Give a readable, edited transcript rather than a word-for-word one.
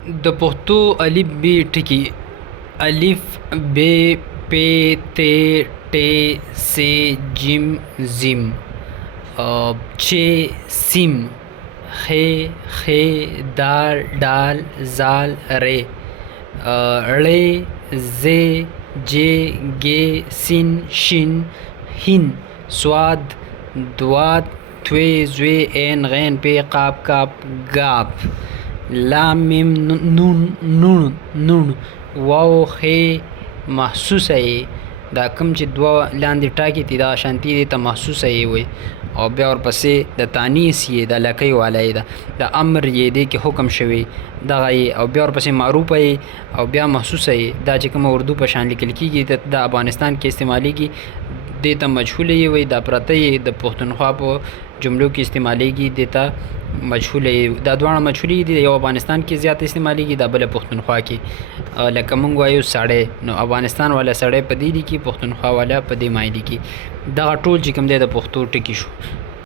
د پښتو الف ب ټکي: الف ب پ ت ټ ث ج ذ چ ث خ خ د ډ ذ ر ړ ز ج ګ س ش ح ص ض ث ظ ع غ پ ق ک ګ لام میم نون واو خ محسوسه ای دا کوم چې دوه لاندې ټاکي دي دا شانتي دي ته محسوسه ای وي او بیا ورپسې د تانیث یې د لکۍ والا یې ده د امر یې دی کې حکم شوی دغه یې او بیا ورپسې معروفه یې او بیا محسوسه یې دا چې کومه اردو په شان لیکل کېږي د افغانستان کې استعمالیږي دې ته مجهوله یې وي دا پرته یې د پښتونخوا په جملو کې استعمالیږي دې ته مجهوله یې دا دواړه مجهولې دي یو افغانستان کې زیات استعمالیږي دا بله پښتونخوا کې لکه موږ وایو سړی نو افغانستان والا سړی په دې لیکي پښتونخوا والا په دې معنی لیکي دغه ټول چې کوم دی د پښتو ټکي شو